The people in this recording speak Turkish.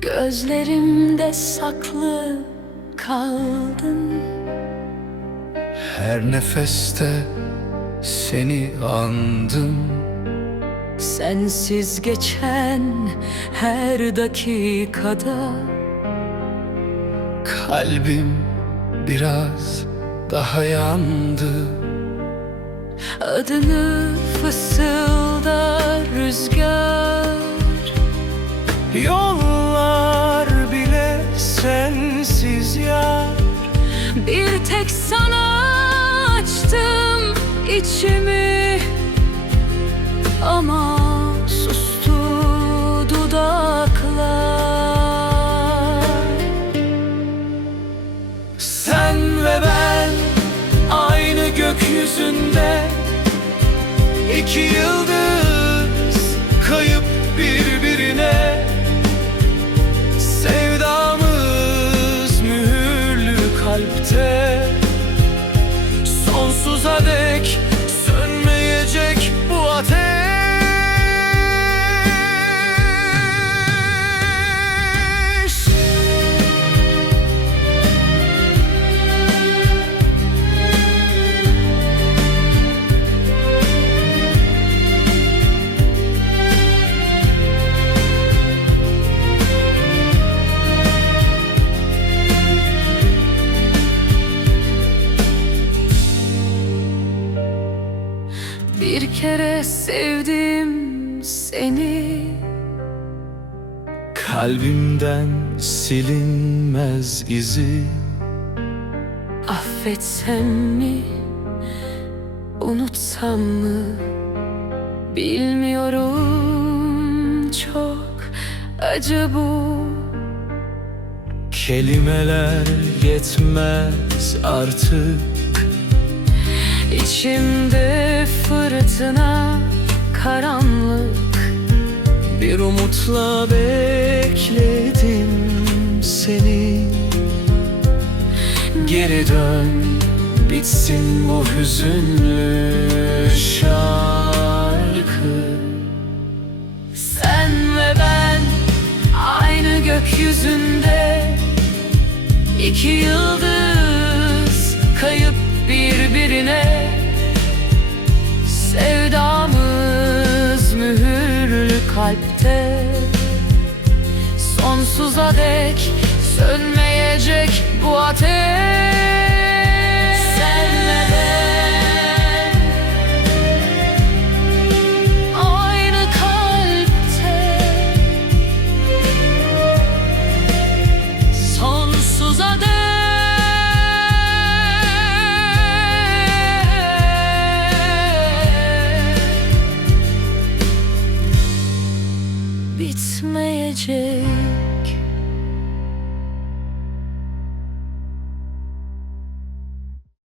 Gözlerimde saklı kaldın. Her nefeste seni andım. Sensiz geçen her dakikada. Kalbim biraz daha yandı. Adını fısıldar ya Bir tek sana açtım içimi. Ama sustu dudaklar. Sen ve ben aynı gökyüzünde. İki Bir kere sevdim seni. Kalbimden silinmez izi. Affetsem mi, unutsam mı? Bilmiyorum. Çok acı bu. Kelimeler yetmez artık İçimde fırtına karanlık. Bir umutla bekledim seni. Geri dön bitsin bu hüzünlü şarkı. Sen ve ben aynı gökyüzünde. İki kayıp birbirine. Sevdamız mühürlü kalpte. Sonsuza dek sönmeyecek bu ateş 이.